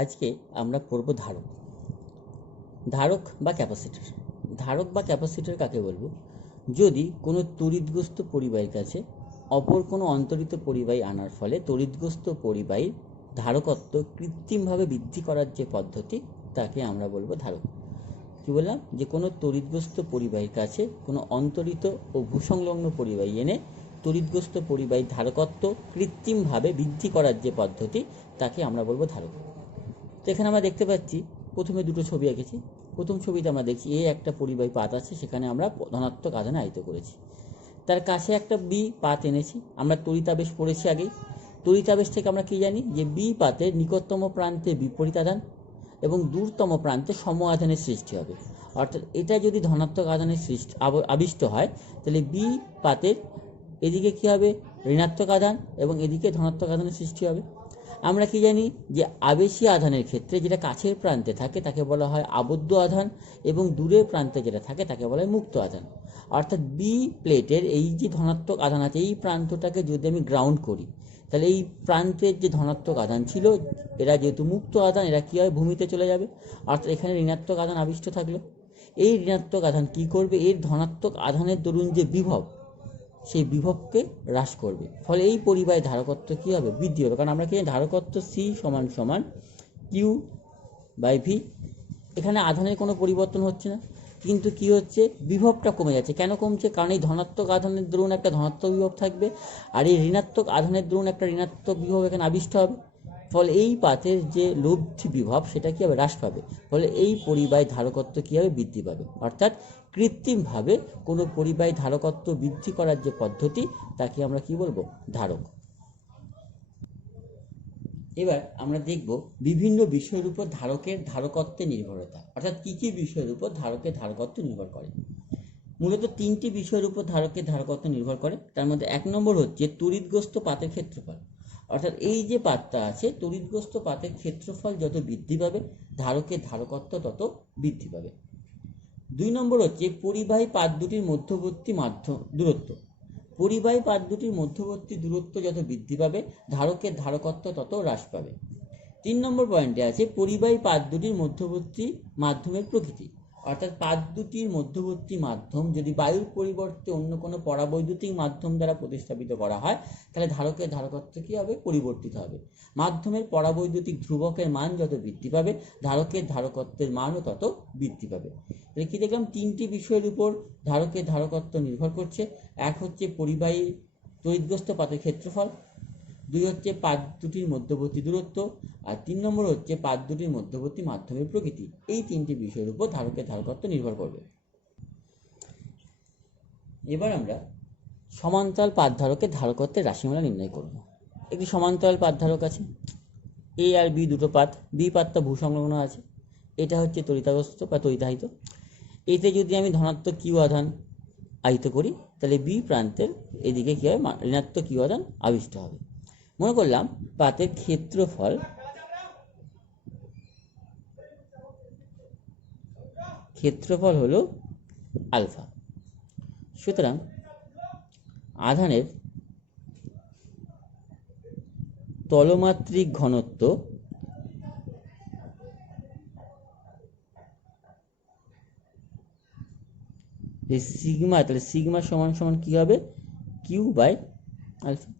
আজকে আমরা পড়ব ধারক। ধারক বা ক্যাপাসিটর। ধারক বা ক্যাপাসিটর কাকে বলবো? যদি কোনো তড়িৎগ্রস্ত পরিবাহীর কাছে অপর কোনো অন্তরিত পরিবাহী আনার ফলে তড়িৎগ্রস্ত পরিবাহীর ধারকত্ব কৃত্রিমভাবে বৃদ্ধি করার যে পদ্ধতি, তাকে আমরা বলবো ধারক। কি বললাম? যে কোনো তড়িৎগ্রস্ত পরিবাহীর কাছে কোনো অন্তরিত ও ভূসংলগ্ন পরিবাহী এনে তড়িৎগ্রস্ত পরিবাহীর ধারকত্ব কৃত্রিমভাবে বৃদ্ধি করার যে পদ্ধতি, তাকে আমরা বলবো ধারক। তো এখানে আমরা দেখতে পাচ্ছি, প্রথমে দুটো ছবি এঁকেছি। প্রথম ছবিতে আমরা দেখছি এ একটা পরিবাহী পাত আছে, সেখানে আমরা ধনাত্মক আধানে আহিত করেছি। তার কাছে একটা বি পাত এনেছি। আমরা তড়িতাবেশ পড়েছি আগেই। তড়িতাবেশ থেকে আমরা কি জানি? যে বি পাতের নিকটতম প্রান্তে বিপরীত আধান এবং দূরতম প্রান্তে সম আধানের সৃষ্টি হবে। অর্থাৎ এটা যদি ধনাত্মক আধানের আবিষ্ট হয়, তাহলে বি পাতের এদিকে কি হবে? ঋণাত্মক আধান, এবং এদিকে ধনাত্মক আধানের সৃষ্টি হবে। আমরা কি জানি? যে আবেশী আধানের ক্ষেত্রে যেটা কাছের প্রান্তে থাকে তাকে বলা হয় আবদ্ধ আধান, এবং দূরের প্রান্তে যেটা থাকে তাকে বলা হয় মুক্ত আধান। অর্থাৎ বি প্লেটের এই যে ধনাত্মক আধান আছে, এই প্রান্তটাকে যদি আমি গ্রাউন্ড করি, তাহলে এই প্রান্তের যে ধনাত্মক আধান ছিল, এরা যেহেতু মুক্ত আধান, এরা কী হয়? ভূমিতে চলে যাবে। অর্থাৎ এখানে ঋণাত্মক আধান আবিষ্ট থাকলো। এই ঋণাত্মক আধান কি করবে? এর ধনাত্মক আধানের দরুন যে বিভব, সেই বিভবকে হ্রাস করবে। ফলে এই পরিবাহীর ধারকত্ব কী হবে? বৃদ্ধি হবে। কারণ আমরা কি জানি? ধারকত্ব সি সমান সমান কিউ বাই ভি। এখানে আধানের কোনো পরিবর্তন হচ্ছে না, কিন্তু কি হচ্ছে? বিভবটা কমে যাচ্ছে। কেন কমছে? কারণ এই ধনাত্মক আধানের দরুন একটা ধনাত্মক বিভব থাকবে, আর এই ঋণাত্মক আধানের দরুন একটা ঋণাত্মক বিভব এখানে আবিষ্ট হবে। ফলে এই পাতের যে লব্ধি বিভব, সেটা কী হবে? হ্রাস পাবে। ফলে এই পরিবাহীর ধারকত্ব কী হবে? বৃদ্ধি পাবে। অর্থাৎ কৃত্রিমভাবে কোনো পরিবাহীর ধারকত্ব বৃদ্ধি করার যে পদ্ধতি, তাকে আমরা কি বলবো? ধারক। এবার আমরা দেখব বিভিন্ন বিষয়ের উপর ধারকের ধারকত্বের নির্ভরতা। অর্থাৎ কী কী বিষয়ের উপর ধারকের ধারকত্ব নির্ভর করে। মূলত তিনটি বিষয়ের উপর ধারকের ধারকত্ব নির্ভর করে। তার মধ্যে এক নম্বর হচ্ছে তড়িৎগ্রস্ত পাতের ক্ষেত্রফল। অর্থাৎ এই যে পাতটা আছে, তড়িৎগ্রস্ত পাতের ক্ষেত্রফল যত বৃদ্ধি পাবে, ধারকের ধারকত্ব তত বৃদ্ধি পাবে। দুই নম্বর হচ্ছে পরিবাহী পাত দুটির মধ্যবর্তী দূরত্ব। পরিবাহী পাত দুটির মধ্যবর্তী দূরত্ব যত বৃদ্ধি পাবে, ধারকের ধারকত্ব তত হ্রাস পাবে। তিন নম্বর পয়েন্টে আছে পরিবাহী পাত দুটির মধ্যবর্তী মাধ্যমের প্রকৃতি। অর্থাৎ পাত দুটির মধ্যবর্তী মাধ্যম যদি বায়ুর পরিবর্তে অন্য কোনো পরাবৈদ্যুতিক মাধ্যম দ্বারা প্রতিস্থাপিত করা হয়, তাহলে ধারকের ধারকত্ব কী হবে? পরিবর্তিত হবে। মাধ্যমের পরাবৈদ্যুতিক ধ্রুবকের মান যত বৃদ্ধি পাবে, ধারকের ধারকত্বের মানও তত বৃদ্ধি পাবে। তাহলে কি দেখলাম? তিনটি বিষয়ের উপর ধারকের ধারকত্ব নির্ভর করছে। এক হচ্ছে পরিবাহী তড়িৎগ্রস্ত পাতের ক্ষেত্রফল, দুই হচ্ছে পাত দুটির মধ্যবর্তী দূরত্ব, আর তিন নম্বর হচ্ছে পাত দুটির মধ্যবর্তী মাধ্যমের প্রকৃতি। এই তিনটি বিষয়ের উপর ধারকের ধারকত্ব নির্ভর করবে। এবার আমরা সমান্তরাল পাত ধারকের ধারকত্বের রাশিমালা নির্ণয় করব। একটি সমান্তরাল পাত ধারক আছে, এ আর বি দুটো পাত। বি পাতটা ভূসংলগ্ন আছে, এটা হচ্ছে তড়িতাগ্রস্ত বা তড়িতাহিত। এতে যদি আমি ধনাত্মক কিউ আধান আহিত করি, তাহলে বি প্রান্তের এদিকে কী হবে? ঋণাত্মক কিউ আধান আবিষ্ট হবে। মনে করলাম পাতের ক্ষেত্রফল হলো আলফা। সুতরাং আধানের তলমাত্রিক ঘনত্ব যে সিগমা, তাহলে সিগমা সমান সমান কী হবে? Q by alpha.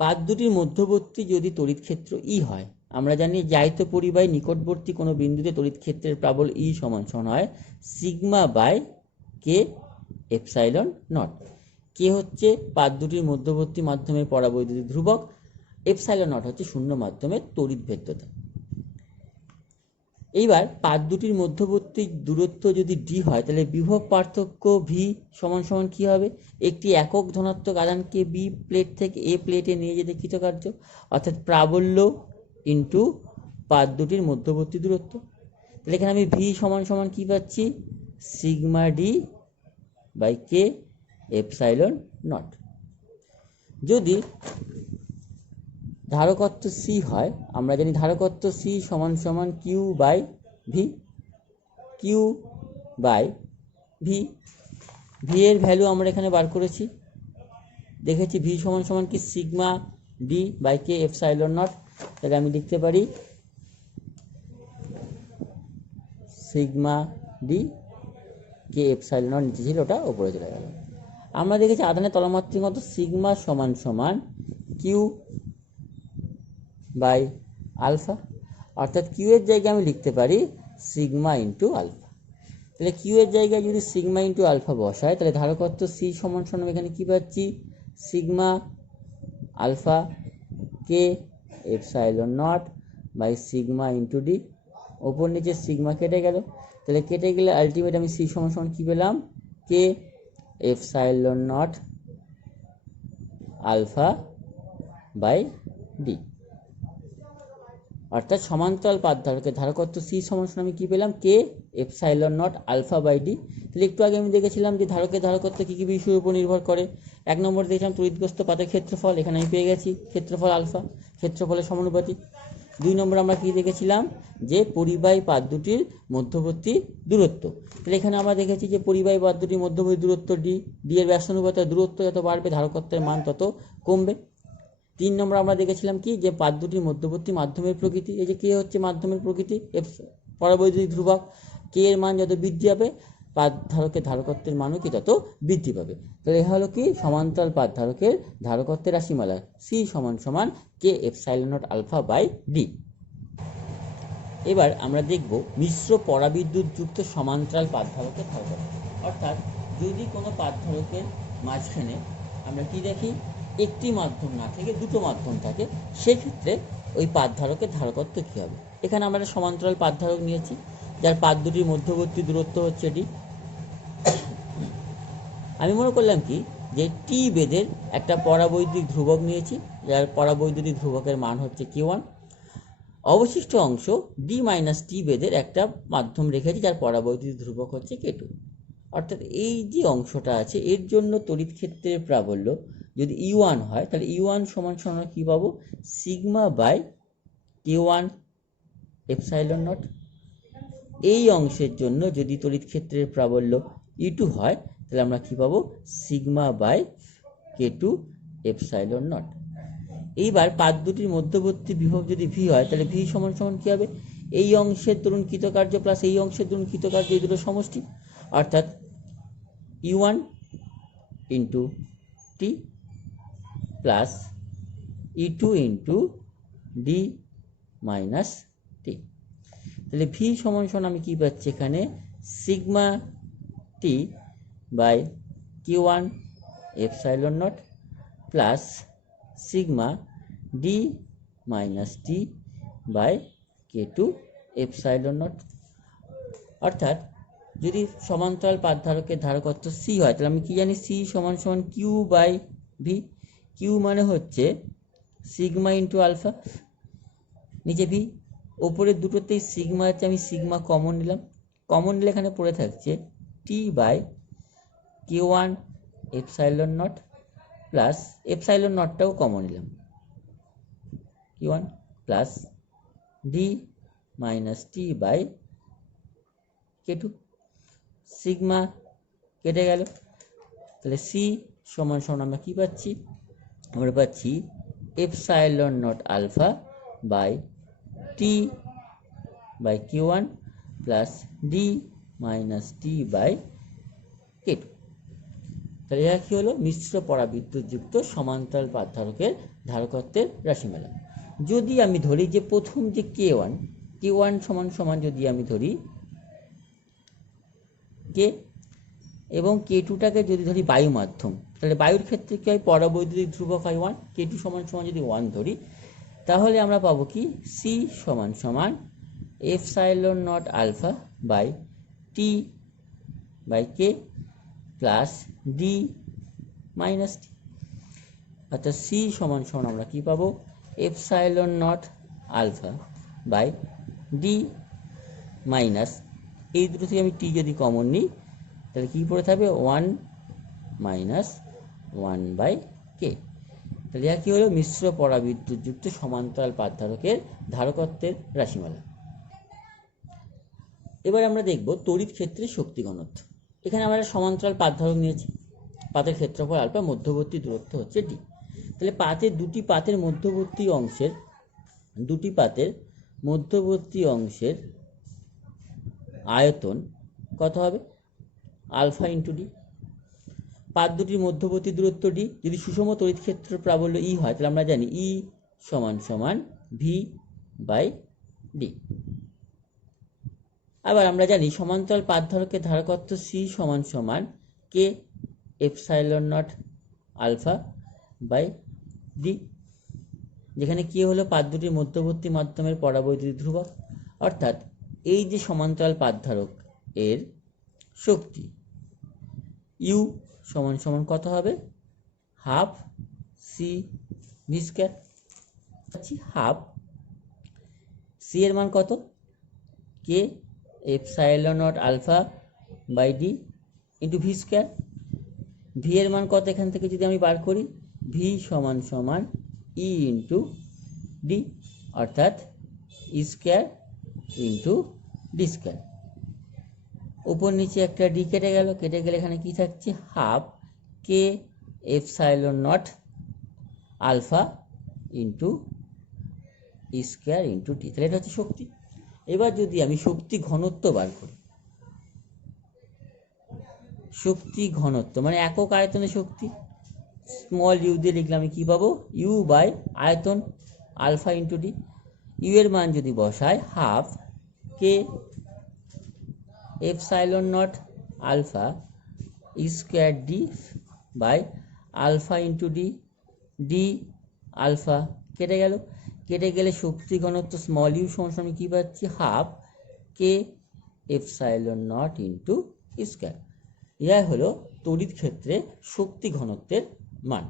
পাত দুটির মধ্যবর্তী যদি তড়িৎ ক্ষেত্র ই হয়, আমরা জানি জাহিত পরিবাহী নিকটবর্তী কোনো বিন্দুতে তড়িৎ ক্ষেত্রের প্রাবল ই সমান সমান হয় sigma by K epsilon naught. K হচ্ছে পাত দুটির মধ্যবর্তী মাধ্যমের পরাবৈদ্যুতিক ধ্রুবক, এপসাইলন নট হচ্ছে শূন্য মাধ্যমের তড়িৎ ভেদ্যতা। এইবার পাত দুটির মধ্যবর্তী দূরত্ব যদি ডি হয়, তাহলে বিভব পার্থক্য ভি সমান সমান কী হবে? একটি একক ধনাত্মক আধানকে বি প্লেট থেকে এ প্লেটে নিয়ে যেতে কৃতকার্য, অর্থাৎ প্রাবল্য ইন্টু পাত দুটির মধ্যবর্তী দূরত্ব। তাহলে এখানে আমি ভি সমান সমান কী পাচ্ছি? Sigma D by K epsilon naught. যদি ধারকত্ব সি হয়, আমরা জানি ধারকত্ব সি সমান সমান Q by V. Q by V, V এর ভ্যালু আমরা এখানে বার করেছি, দেখেছি ভি সমান সমান কি? Sigma D by K epsilon naught. তাহলে আমি লিখতে পারি sigma D, K epsilon naught নিচে ছিল ওটা ওপরে চলে গেল। আমরা দেখেছি আধানের তলমাত্রিক মতো সিগমা সমান সমান কিউ বাই আলফা, অর্থাৎ কিউ এর জায়গায় আমি লিখতে পারি সিগমা ইন্টু আলফা। তাহলে কিউ এর জায়গায় যদি সিগমা ইন্টু আলফা বসায় তাহলে ধারকত্ব সি সমান সমান এখানে কী পাচ্ছি, sigma alpha K epsilon naught by sigma into D. ওপর নিচে সিগমা কেটে গেল, তাহলে কেটে গেলে আলটিমেট আমি সি সমান সমান কী পেলাম, K epsilon naught alpha by D. অর্থাৎ সমান্তরাল পাত ধারকের ধারকত্ব সি সমান সমান আমি কী পেলাম, K epsilon naught alpha by D. তাহলে একটু আগে আমি দেখেছিলাম যে ধারকের ধারকত্ব কী কী বিষয়ের উপর নির্ভর করে। এক নম্বর দেখলাম তড়িৎগ্রস্ত পাতের ক্ষেত্রফল, এখানে আমি পেয়ে গেছি ক্ষেত্রফল আলফা, ক্ষেত্রফলের সমানুপাতিক। দুই নম্বর আমরা কী দেখেছিলাম, যে পরিবাহী পাত দুটির মধ্যবর্তী দূরত্ব। তাহলে এখানে আমরা দেখেছি যে পরিবাহী পাত দুটির মধ্যবর্তী দূরত্ব ডি, ডি এর ব্যাসানুপাতের দূরত্ব যত বাড়বে ধারকত্বের মান তত কমবে। তিন নম্বর আমরা দেখেছিলাম কি, যে পাত দুটির মধ্যবর্তী মাধ্যমের প্রকৃতি। এই যে কে হচ্ছে মাধ্যমের প্রকৃতি, পরাবৈদ্যুতিক ধ্রুবক, কে এর মান যত বৃদ্ধি হবে পাত ধারকের ধারকত্বের মানও কি তত বৃদ্ধি পাবে। তাহলে এ হলো কি সমান্তরাল পাত ধারকের ধারকত্বের রাশিমালা, সি সমান সমান K epsilon naught alpha by D. এবার আমরা দেখব মিশ্র পরাবিদ্যুৎ যুক্ত সমান্তরাল পাত ধারকের ধারকত্ব। অর্থাৎ যদি কোনো পাত ধারকের মাঝখানে আমরা কি দেখি, একটি মাধ্যম না থেকে দুটো মাধ্যম থাকে, সেক্ষেত্রে ওই পাত ধারকের ধারকত্ব কী হবে। এখানে আমরা সমান্তরাল পাত ধারক নিয়েছি যার পাত দুটির মধ্যবর্তী দূরত্ব হচ্ছে ডি। আমি মনে করলাম কি, যে টি বেদের একটা পরাবৈদ্যুতিক ধ্রুবক নিয়েছি যার পরাবৈদ্যুতিক ধ্রুবকের মান হচ্ছে Q1। অবশিষ্ট অংশ ডি মাইনাস টি বেদের একটা মাধ্যম রেখেছি যার পরাবৈদ্যুতিক ধ্রুবক হচ্ছে K2। অর্থাৎ এই যে অংশটা আছে এর জন্য তড়িৎ ক্ষেত্রের প্রাবল্য যদি E1 হয় তাহলে E1 সমান সমান কী পাবো, sigma by K1 epsilon not. এই অংশের জন্য যদি তড়িৎ ক্ষেত্রের প্রাবল্য E2 হয় তাহলে আমরা কী পাবো, sigma by K2 epsilon not. এইবার পাত দুটির মধ্যবর্তী বিভব যদি ভি হয় তাহলে ভি সমান সমান কী হবে, এই অংশের দরুন কৃতকার্য প্লাস এই অংশের দরুন কৃতকার্য, এই দুটো সমষ্টি। অর্থাৎ E1 into T plus E2 into D minus T. তাহলে ভি সমান সমান আমি কী পাচ্ছি এখানে, sigma T by Q1 epsilon naught plus sigma D minus T by K2 epsilon naught. অর্থাৎ যদি সমান্তরাল পাত ধারকের ধারকত্ব সি হয় তাহলে আমি কি জানি, সি সমান সমান কিউ বাই ভি। কিউ মানে হচ্ছে সিগমা ইন্টু আলফা, নিচে ভি, ওপরের দুটোতেই সিগমা আছে, আমি সিগমা কমন নিলাম। কমন নিলে এখানে পড়ে থাকছে T by K1 epsilon naught plus epsilon নটটাও কমন নিলাম, Q1 plus D minus T by K2। Sigma কেটে গেল, তাহলে সি সমান সমান আমরা কী পাচ্ছি, আমরা পাচ্ছি epsilon naught alpha by T by Q1 plus D minus T by K2। তাহলে এটা কী হলো, মিশ্র পরাবিদ্যুৎযুক্ত সমান্তরাল পাত ধারকের ধারকত্বের রাশিমালা। যদি আমি ধরি যে প্রথম যে K1 সমান সমান যদি আমি ধরি কে এবং K2টাকে যদি ধরি বায়ু মাধ্যম, তাহলে বায়ুর ক্ষেত্রে কী হয়, পরাবৈদ্যুতিক ধ্রুবক হয় 1। K2 সমান সমান যদি 1 ধরি তাহলে আমরা পাবো কি, সি সমান সমান epsilon naught alpha by T by K plus D minus T. অর্থাৎ সি সমান সমান আমরা কী পাবো, epsilon naught alpha by D minus, এই দুটো থেকে আমি টি যদি কমন নিই তাহলে কী পড়ে থাকবে, 1 মাইনাস 1 বাই কে। তাহলে এটা কী হলো, মিশ্র পরাবিদ্যুৎযুক্ত সমান্তরাল পাত ধারকের ধারকত্বের রাশিমালা। এবার আমরা দেখব তড়িৎ ক্ষেত্রের শক্তি ঘনত্ব। এখানে আমরা সমান্তরাল পাত ধারক নিয়েছি, পাতের ক্ষেত্রফল আলফা, মধ্যবর্তী দূরত্ব হচ্ছে ডি। তাহলে দুটি পাতের মধ্যবর্তী অংশের দুটি পাতের মধ্যবর্তী অংশের আয়তন কত হবে? Alpha into D. পাত দুটির মধ্যবর্তী দূরত্ব ডি। যদি সুষম তড়িৎ ক্ষেত্র প্রাবল্য ই হয় তাহলে আমরা জানি ই সমান সমান ভি বাই ডি। আবার আমরা জানি সমান্তরাল পাত ধারকের ধারকত্ব সি সমান সমান K epsilon naught alpha by D, যেখানে কি হলো পাত দুটির মধ্যবর্তী মাধ্যমের পরাবৈদ্যুতিক ধ্রুবক। অর্থাৎ এই যে সমান্তরাল পাত ধারক এর শক্তি ইউ সমান সমান কত হবে? Half C V square. Half C এর মান কত? K epsilon naught alpha by D into V square. V এর মান কত এখান থেকে যদি আমি বার করি? ভি সমান সমান ই ইন্টু ডি, অর্থাৎ ই স্কয়ার ইন্টু ডি স্কয়ার। উপর নিচে একটা ডি কেটে গেল, কেটে গেলে এখানে কি থাকছে? Half K epsilon naught alpha into E square into D. তাহলে এটা হচ্ছে শক্তি। এবার যদি আমি শক্তি ঘনত্ব বার করি, শক্তি ঘনত্ব মানে একক আয়তনে শক্তি, স্মল ইউ দিয়ে লিখলে আমি কি পাবো? ইউ বাই আয়তন আলফা ইন্টু ডি। ইউ এর মান যদি বসায় half K epsilon naught alpha square D by alpha into D. D alpha কেটে গেল, কেটে গেলে শক্তি ঘনত্ব স্মল ইউ সমান আমি কি পাচ্ছি? Half K epsilon not into square. ইহা হলো তড়িৎ ক্ষেত্রে শক্তি ঘনত্বের মান।